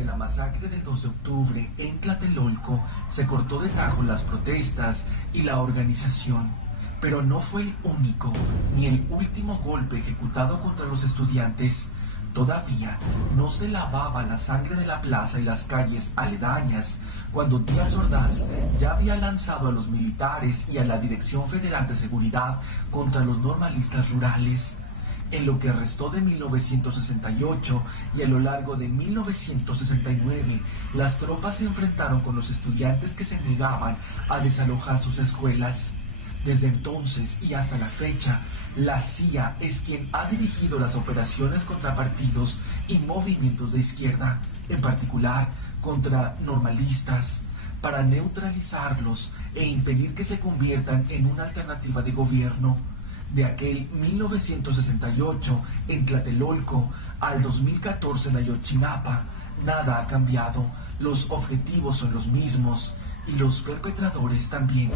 de la masacre del 2 de octubre en Tlatelolco se cortó de tajo las protestas y la organización, pero no fue el único ni el último golpe ejecutado contra los estudiantes. Todavía no se lavaba la sangre de la plaza y las calles aledañas cuando Díaz Ordaz ya había lanzado a los militares y a la Dirección Federal de Seguridad contra los normalistas rurales. En lo que restó de 1968 y a lo largo de 1969, las tropas se enfrentaron con los estudiantes que se negaban a desalojar sus escuelas. Desde entonces y hasta la fecha, la CIA es quien ha dirigido las operaciones contra partidos y movimientos de izquierda, en particular contra normalistas, para neutralizarlos e impedir que se conviertan en una alternativa de gobierno. De aquel 1968 en Tlatelolco al 2014 en Ayotzinapa, nada ha cambiado, los objetivos son los mismos y los perpetradores también.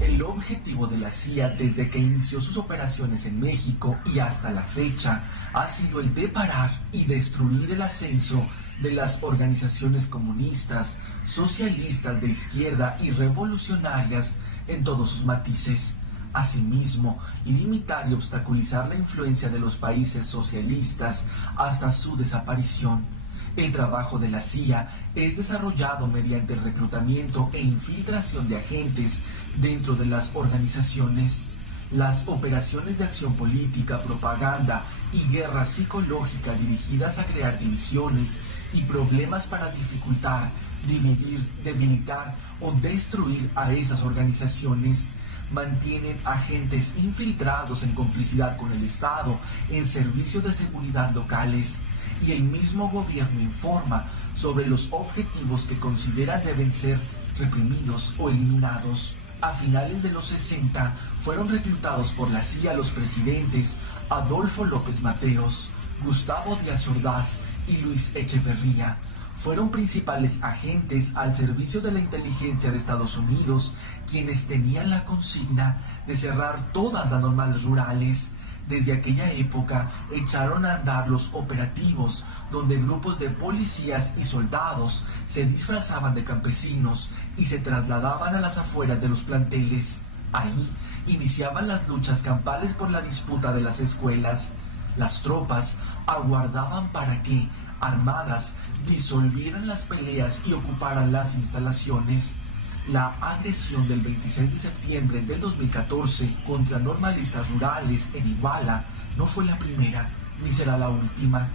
El objetivo de la CIA desde que inició sus operaciones en México y hasta la fecha ha sido el de parar y destruir el ascenso de las organizaciones comunistas, socialistas de izquierda y revolucionarias en todos sus matices. Asimismo, limitar y obstaculizar la influencia de los países socialistas hasta su desaparición. El trabajo de la CIA es desarrollado mediante el reclutamiento e infiltración de agentes dentro de las organizaciones. Las operaciones de acción política, propaganda y guerra psicológica dirigidas a crear divisiones y problemas para dificultar, dividir, debilitar o destruir a esas organizaciones mantienen agentes infiltrados en complicidad con el Estado en servicios de seguridad locales, y el mismo gobierno informa sobre los objetivos que considera deben ser reprimidos o eliminados. A finales de los 60 fueron reclutados por la CIA los presidentes Adolfo López Mateos, Gustavo Díaz Ordaz y Luis Echeverría. Fueron principales agentes al servicio de la inteligencia de Estados Unidos quienes tenían la consigna de cerrar todas las normales rurales. Desde aquella época echaron a andar los operativos, donde grupos de policías y soldados se disfrazaban de campesinos y se trasladaban a las afueras de los planteles. Ahí iniciaban las luchas campales por la disputa de las escuelas. Las tropas aguardaban para que, armadas, disolvieran las peleas y ocuparan las instalaciones. La agresión del 26 de septiembre del 2014 contra normalistas rurales en Iguala no fue la primera, ni será la última.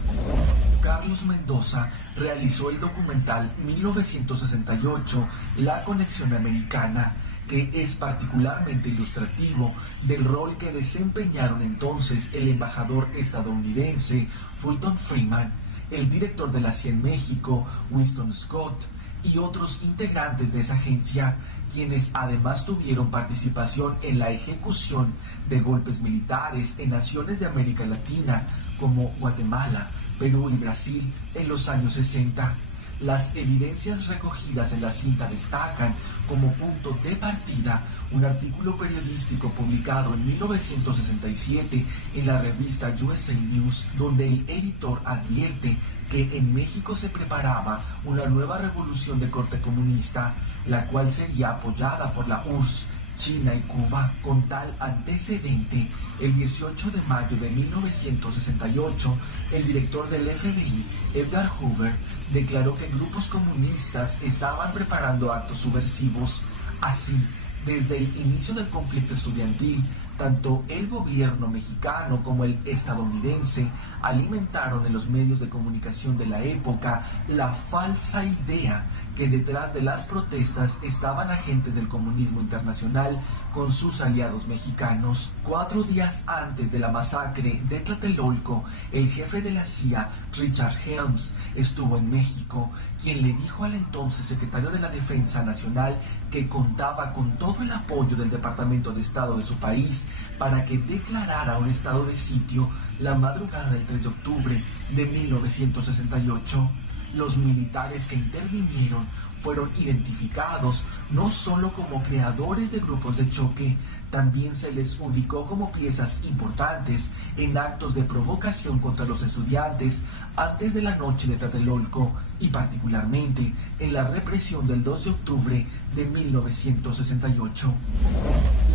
Carlos Mendoza realizó el documental 1968, La Conexión Americana, que es particularmente ilustrativo del rol que desempeñaron entonces el embajador estadounidense Fulton Freeman, el director de la CIA en México, Winston Scott, y otros integrantes de esa agencia, quienes además tuvieron participación en la ejecución de golpes militares en naciones de América Latina como Guatemala, Perú y Brasil en los años 60. Las evidencias recogidas en la cinta destacan como punto de partida un artículo periodístico publicado en 1967 en la revista USA News, donde el editor advierte que en México se preparaba una nueva revolución de corte comunista, la cual sería apoyada por la URSS, China y Cuba. Con tal antecedente, el 18 de mayo de 1968, el director del FBI, Edgar Hoover, declaró que grupos comunistas estaban preparando actos subversivos. Así, desde el inicio del conflicto estudiantil, tanto el gobierno mexicano como el estadounidense alimentaron en los medios de comunicación de la época la falsa idea que detrás de las protestas estaban agentes del comunismo internacional con sus aliados mexicanos. 4 días antes de la masacre de Tlatelolco, el jefe de la CIA, Richard Helms, estuvo en México, quien le dijo al entonces secretario de la Defensa Nacional que contaba con todo el apoyo del Departamento de Estado de su país para que declarara un estado de sitio la madrugada del 3 de octubre de 1968. Los militares que intervinieron fueron identificados no solo como creadores de grupos de choque, también se les ubicó como piezas importantes en actos de provocación contra los estudiantes antes de la noche de Tlatelolco y particularmente en la represión del 2 de octubre de 1968.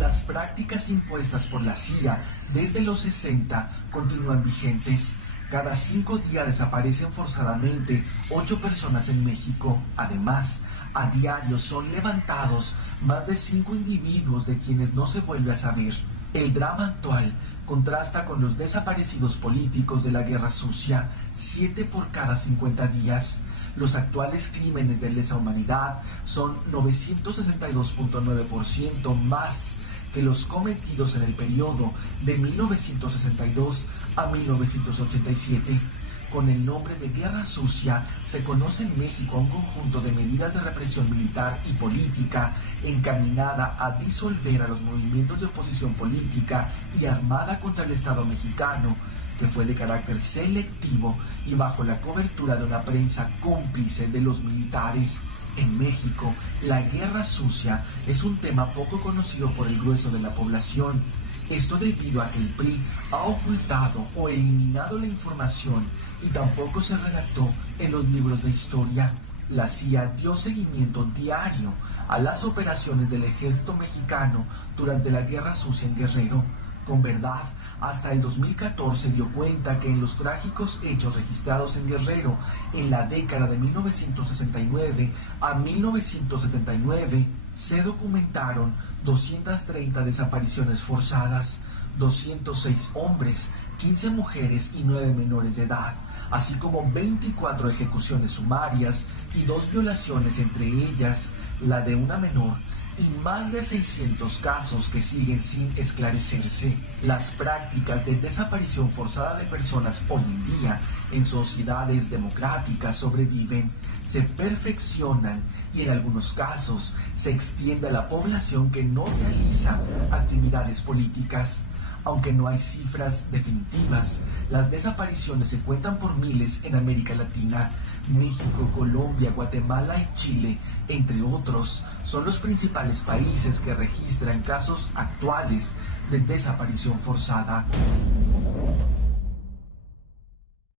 Las prácticas impuestas por la CIA desde los 60 continúan vigentes. Cada 5 días desaparecen forzadamente 8 personas en México. Además, a diario son levantados más de 5 individuos de quienes no se vuelve a saber. El drama actual contrasta con los desaparecidos políticos de la Guerra Sucia, 7 por cada 50 días. Los actuales crímenes de lesa humanidad son 962.9% más que los cometidos en el periodo de 1962 a 1987. Con el nombre de Guerra Sucia se conoce en México a un conjunto de medidas de represión militar y política encaminada a disolver a los movimientos de oposición política y armada contra el Estado mexicano, que fue de carácter selectivo y bajo la cobertura de una prensa cómplice de los militares. En México, la guerra sucia es un tema poco conocido por el grueso de la población. Esto debido a que el PRI ha ocultado o eliminado la información y tampoco se redactó en los libros de historia. La CIA dio seguimiento diario a las operaciones del ejército mexicano durante la Guerra Sucia en Guerrero. Con verdad, hasta el 2014 dio cuenta que en los trágicos hechos registrados en Guerrero en la década de 1969 a 1979 se documentaron 230 desapariciones forzadas, 206 hombres, 15 mujeres y 9 menores de edad, así como 24 ejecuciones sumarias y 2 violaciones, entre ellas la de una menor, y más de 600 casos que siguen sin esclarecerse. Las prácticas de desaparición forzada de personas hoy en día en sociedades democráticas sobreviven, se perfeccionan y en algunos casos se extiende a la población que no realiza actividades políticas. Aunque no hay cifras definitivas, las desapariciones se cuentan por miles en América Latina. México, Colombia, Guatemala y Chile, entre otros, son los principales países que registran casos actuales de desaparición forzada.